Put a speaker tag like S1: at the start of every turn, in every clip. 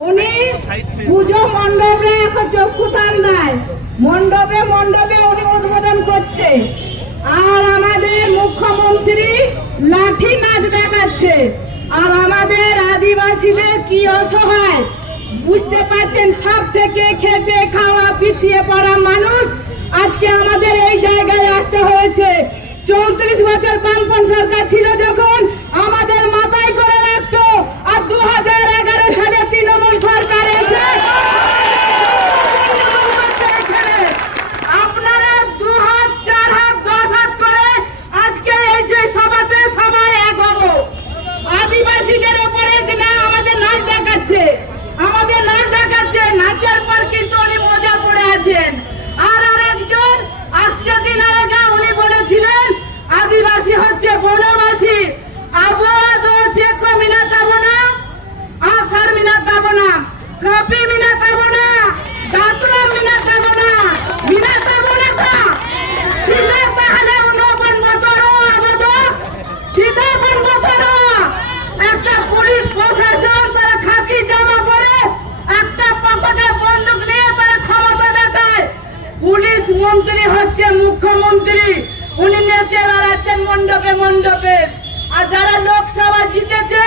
S1: উনি পুজো মণ্ডপে এখন চক্ষুদান দেয় মণ্ডপে মণ্ডপে উনি উদ্বোধন করছে। আর আমাদের মুখ্যমন্ত্রী লাঠি নাচ দেখাচ্ছে। আর আমাদের আদিবাসীদের কি অসহায়, বুঝতে পারছেন? সব থেকে খেটে খাওয়া, পিছিয়ে পড়া মানুষ আজকে আমাদের এই জায়গায় আসতে হয়েছে। চৌত্রিশ বছর বামপন সরকার ছিল যখন আমাদের মাথায় করে রাখতো আর দু হাজার এগারো সালে তৃণমূল সরকার এসে আপনারা দু হাত চার হাত দশ হাত করে আজকে এই যে সভাতে সবাই এক হব আদিবাসীদের উপরে দিনে আমাদের নাচ দেখাচ্ছে আমাদের নাচ দেখাচ্ছে নাচের পর কিন্তু উনি মজা পড়ে আছেন আর আরেকজন আসছে দিন আগে উনি বলেছিলেন আদিবাসী হচ্ছে বনবাসী আবহাওয়া তো চেক মিনা যাব না আষাঢ় মিনা যাব না কপি মিনা যাব না দাঁতরা মিনা যাব না মিনা যাব না তা চিনা তাহলে উনপন বছর আবদ চিতা বন বছর একটা পুলিশ প্রশাসন তারা খাকি জামা পরে একটা পকেটে বন্দুক নিয়ে তারা ক্ষমতা দেখায় পুলিশ মন্ত্রী হচ্ছে মুখ্যমন্ত্রী। উনি নেচে বেড়াচ্ছেন মণ্ডপে মণ্ডপে। আর যারা লোকসভা জিতেছে,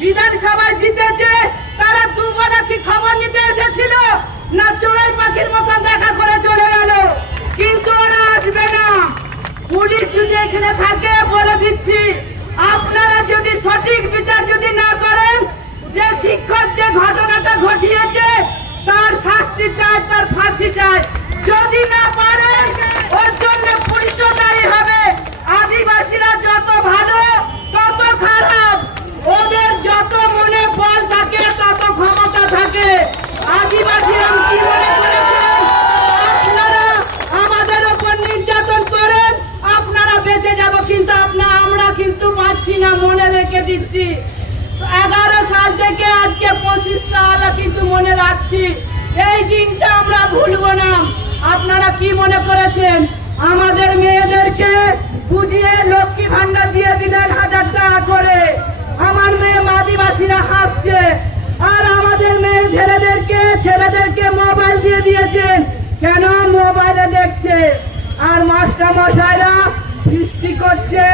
S1: বিধানসভা জিতেছে, তারা দুবেলা কি খবর নিতে এসেছিল? না চোরাই পাখির মতন দেখা করে চলে গেল। কিন্তু ওরা আসবে না। পুলিশ যদি এখানে থাকে, বলে দিচ্ছি, আপনারা যদি সঠিক বিচার যদি না করেন, যে শিক্ষক যে ঘটনাটা ঘটিয়েছে, তার শাস্তি চায়, তার ফাঁসি চায়। যদি না পারেন ওর জন্য পুলিশও দায়ী হবে আদিবাসীরা যত ভালো তত খারাপ ওদের যত মনে বল থাকে তত ক্ষমতা থাকে আদিবাসীরা কি মনে করেছেন আপনারা আমাদের উপর নির্যাতন করেন আপনারা বেঁচে যাব কিন্তু আপনার আমরা কিন্তু পাচ্ছি না, মনে রেখে দিচ্ছি। এগারো সাল থেকে আজকে পঁচিশ সাল কিন্তু মনে রাখছি, এই দিনটা আমরা ভুলব না। আপনারা কি মনে করেছেন? আমাদের মেয়েদেরকে বুঝিয়ে লক্ষ্মী ভান্ডার দিয়ে দিলেন হাজার টাকা করে। আমার মেয়ে আদিবাসীরা হাসছে, আর আমাদের মেয়ে ছেলেদেরকে ছেলেদেরকে মোবাইল দিয়ে দিয়েছেন। কেন মোবাইলে দেখছে? আর মাস্টার মশাইরা বৃষ্টি করছে,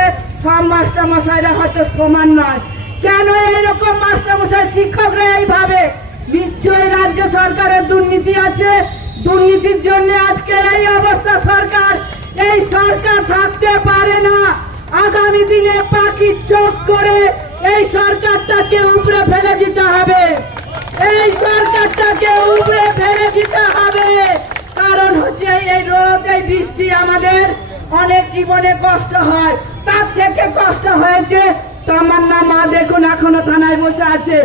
S1: সব মাস্টার মশাইরা হয়তো সমান নয়। কেন এইরকম মাস্টার মশাই শিক্ষকরা এইভাবে? নিশ্চয়ই রাজ্য সরকারের দুর্নীতি আছে। দুর্নীতির জন্য আজকে এই অবস্থা সরকার। এই সরকার থাকতে পারে না। আগামী দিনে পাখি চোখ করে এই সরকারটাকে উপরে ফেলে দিতে হবে। এই সরকারটাকে উপরে ফেলে দিতে হবে। কারণ হচ্ছে এই রোদ, এই বৃষ্টি আমাদের অনেক জীবনে কষ্ট হয়। তার থেকে কষ্ট হয়েছে, তামান্না মা দেখুন এখনও থানায় বসে আছে।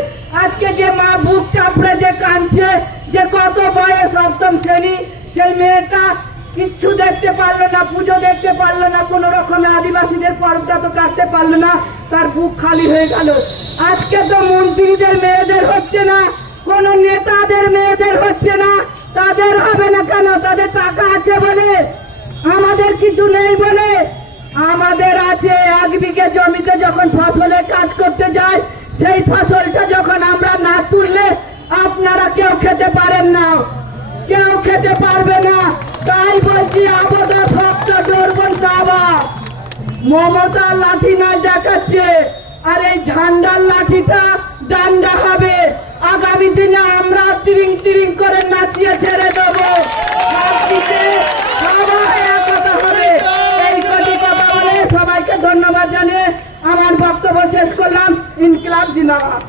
S1: আজকে যে মা বুক চাপড়ে, যে কাঁদছে, যে কত বয়স সপ্তম শ্রেণি, সেই মেয়েটা কিচ্ছু দেখতে পারল না, পুজো দেখতে পারল না, কোনো রকমে আদিবাসীদের পর্বটা তো কাটতে পারল না, তার বুক খালি হয়ে গেল। আজকে তো মন্ত্রীদের মেয়েদের হচ্ছে না, কোন নেতাদের মেয়েদের হচ্ছে না, তাদের হবে না কেন? তাদের টাকা আছে বলে আমাদের কিছু নেই বলে আমাদের আছে এক বিঘে জমিতে যখন ফসলের কাজ করতে যায়, সেই ফসলটা যখন আমরা না তুললে আপনারা কেউ খেতে পারেন না। কেউ খেতে পারবে না। তাই বলছি, আবদা শক্ত ডরবন সাবা। মমতা লাঠি না দেখাচ্ছে। আর এই ঝান্ডার লাঠিটা ডান্ডা হবে। আগামী দিনে আমরা তিরিং তিরিং করে নাচিয়ে ছেড়ে দেবো। বলে